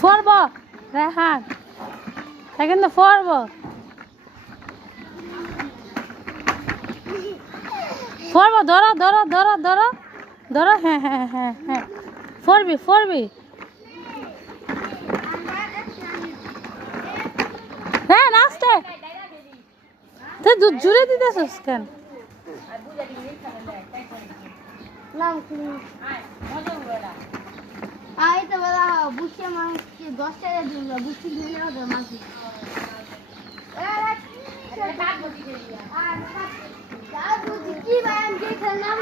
ফরব রেহান এখন তো ফরব ফরব ধরো ধরো ধরো ধরো ধরো হ্যাঁ হ্যাঁ হ্যাঁ হ্যাঁ ফরবি ফরবি হ্যাঁ নাচতে তুই দুধ জুড়ে দিতেছিস কেন তো বলা বুঝছে মানুষকে 10 টাকা দিল বুঝছি দিলে হবে মাঝে কি ভাই আমি খেললাম